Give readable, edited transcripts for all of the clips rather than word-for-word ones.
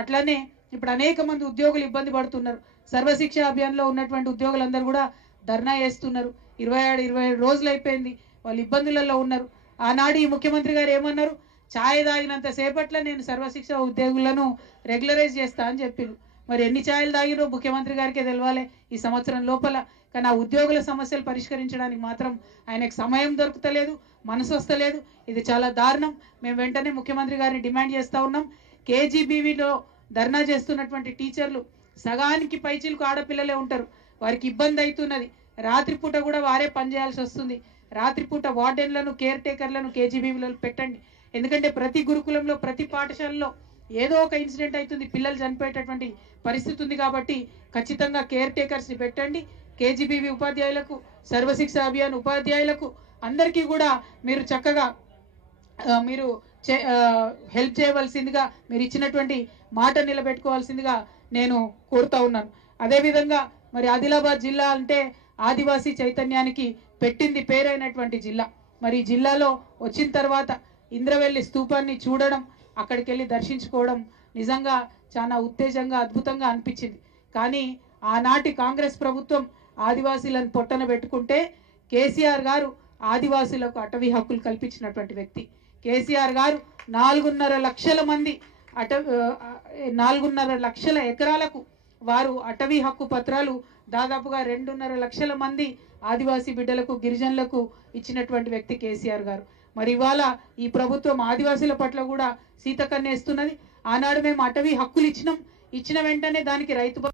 అట్లానే ఇప్పుడు అనేక మంది ఉద్యోగులు ఇబ్బంది పడుతున్నారు. సర్వశిక్ష అభియాన్లో ఉన్నటువంటి ఉద్యోగులందరూ కూడా ధర్నా చేస్తున్నారు. 27 రోజులు అయిపోయింది, వాళ్ళు ఇబ్బందులలో ఉన్నారు. ఆనాడు ఈ ముఖ్యమంత్రి గారు ఏమన్నారు, ఛాయ్ తాగినంత సేపట్లో నేను సర్వశిక్ష ఉద్యోగులను రెగ్యులరైజ్ చేస్తా అని చెప్పారు. మరి ఎన్ని ఛాయలు తాగిరో ముఖ్యమంత్రి గారికే తెలవాలి ఈ సంవత్సరం లోపల. కానీ ఆ ఉద్యోగుల సమస్యలు పరిష్కరించడానికి మాత్రం ఆయనకు సమయం దొరుకుతలేదు, మనసు వస్తలేదు. ఇది చాలా దారుణం. మేము వెంటనే ముఖ్యమంత్రి గారిని డిమాండ్ చేస్తూ ఉన్నాం. కేజీబీవీలో ధర్నా చేస్తున్నటువంటి టీచర్లు సగానికి పైచీలకు ఆడపిల్లలే ఉంటారు. వారికి ఇబ్బంది అవుతున్నది. రాత్రిపూట కూడా వారే పనిచేయాల్సి వస్తుంది. రాత్రిపూట వార్డెన్లను, కేర్ టేకర్లను కేజీబీవీలో పెట్టండి. ఎందుకంటే ప్రతి గురుకులంలో, ప్రతి పాఠశాలలో ఏదో ఒక ఇన్సిడెంట్ అవుతుంది, పిల్లలు చనిపోయేటటువంటి పరిస్థితి ఉంది. కాబట్టి ఖచ్చితంగా కేర్ టేకర్స్ని పెట్టండి. కేజీబీవీ ఉపాధ్యాయులకు, సర్వశిక్ష అభియాన్ ఉపాధ్యాయులకు అందరికీ కూడా మీరు చక్కగా మీరు హెల్ప్ చేయవలసిందిగా, మీరు ఇచ్చినటువంటి మాట నిలబెట్టుకోవాల్సిందిగా నేను కోరుతా ఉన్నాను. అదేవిధంగా మరి ఆదిలాబాద్ జిల్లా అంటే ఆదివాసీ చైతన్యానికి పెట్టింది పేరైనటువంటి జిల్లా. మరి ఈ జిల్లాలో వచ్చిన తర్వాత ఇంద్రవెల్లి స్తూపాన్ని చూడడం, అక్కడికి వెళ్ళి దర్శించుకోవడం నిజంగా చాలా ఉత్తేజంగా, అద్భుతంగా అనిపించింది. కానీ ఆనాటి కాంగ్రెస్ ప్రభుత్వం ఆదివాసీలను పొట్టన పెట్టుకుంటే కేసీఆర్ గారు ఆదివాసీలకు అటవీ హక్కులు కల్పించినటువంటి వ్యక్తి. కేసీఆర్ గారు 4.5 లక్షల మంది 4.5 లక్షల ఎకరాలకు వారు అటవీ హక్కు పత్రాలు దాదాపుగా 2.5 లక్షల మంది ఆదివాసీ బిడ్డలకు, గిరిజనులకు ఇచ్చినటువంటి వ్యక్తి కేసీఆర్ గారు. మరి ఇవాళ ఈ ప్రభుత్వం ఆదివాసీల పట్ల కూడా సీతకన్నేస్తున్నది. ఆనాడు మేము అటవీ హక్కులు ఇచ్చిన వెంటనే దానికి రైతు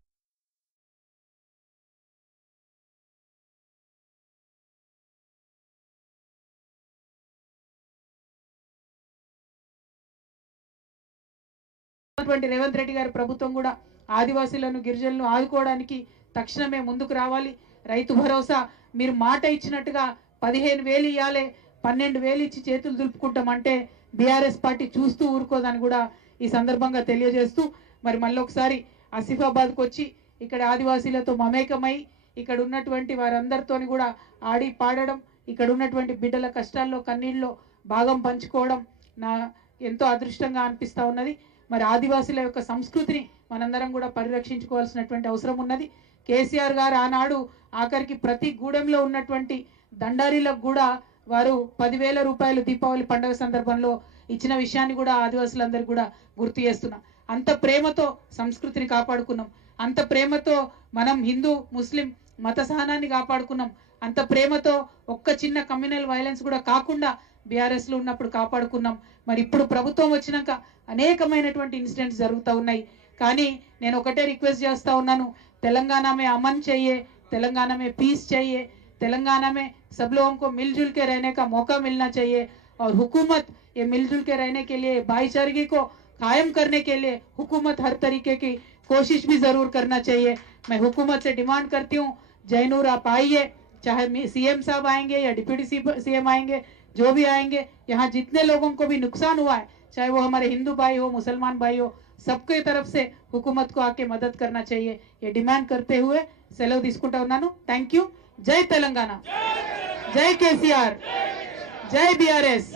రేవంత్ రెడ్డి గారి ప్రభుత్వం కూడా ఆదివాసీలను, గిరిజనులను ఆదుకోవడానికి తక్షణమే ముందుకు రావాలి. రైతు భరోసా మీరు మాట ఇచ్చినట్టుగా 15,000 ఇవ్వాలి, 12,000 ఇచ్చి చేతులు దులుపుకుంటామంటే బీఆర్ఎస్ పార్టీ చూస్తూ ఊరుకోదని కూడా ఈ సందర్భంగా తెలియజేస్తూ, మరి మళ్ళొకసారి ఆసిఫాబాద్కు వచ్చి ఇక్కడ ఆదివాసీలతో మమేకమై ఇక్కడ ఉన్నటువంటి వారందరితో కూడా ఆడి పాడడం, ఇక్కడ ఉన్నటువంటి బిడ్డల కష్టాల్లో, కన్నీళ్ళలో భాగం పంచుకోవడం నా ఎంతో అదృష్టంగా అనిపిస్తూ ఉన్నది. మరి ఆదివాసీల యొక్క సంస్కృతిని మనందరం కూడా పరిరక్షించుకోవాల్సినటువంటి అవసరం ఉన్నది. కేసీఆర్ గారు ఆనాడు ఆఖరికి ప్రతి గూడెంలో ఉన్నటువంటి దండారీలకు కూడా వారు 10,000 రూపాయలు దీపావళి పండుగ సందర్భంలో ఇచ్చిన విషయాన్ని కూడా ఆదివాసులందరికీ కూడా గుర్తు చేస్తున్నాం. అంత ప్రేమతో సంస్కృతిని కాపాడుకున్నాం, అంత ప్రేమతో మనం హిందూ ముస్లిం మత సహనాన్ని కాపాడుకున్నాం, అంత ప్రేమతో ఒక్క చిన్న కమ్యూనల్ వైలెన్స్ కూడా కాకుండా బీఆర్ఎస్లో ఉన్నప్పుడు కాపాడుకున్నాం. మరి ఇప్పుడు ప్రభుత్వం వచ్చినాక అనేకమైనటువంటి ఇన్సిడెంట్స్ జరుగుతూ ఉన్నాయి. కానీ నేను ఒకటే రిక్వెస్ట్ చేస్తూ ఉన్నాను, तेलंगाना में अमन चाहिए, तेलंगाना में पीस चाहिए, तेलंगाना में सब लोगों को मिलजुल के रहने का मौका मिलना चाहिए। और हुकूमत ये मिलजुल के रहने के लिए, भाईचारगी को कायम करने के लिए हुकूमत हर तरीके की कोशिश भी जरूर करना चाहिए। मैं हुकूमत से डिमांड करती हूँ, जयनूर आप आइए, चाहे सीएम साहब आएंगे या डिप्टी सीएम आएंगे, जो भी आएंगे, यहाँ जितने लोगों को भी नुकसान हुआ है, चाहे वो हमारे हिंदू भाई हो, मुसलमान भाई हो, सबके तरफ से हुकूमत को आके मदद करना चाहिए। ये डिमांड करते हुए सेलव తీసుకుంటా ఉన్నాను। Thank you. जय तेलंगाना, जय केसीआर, जय बीआरएस।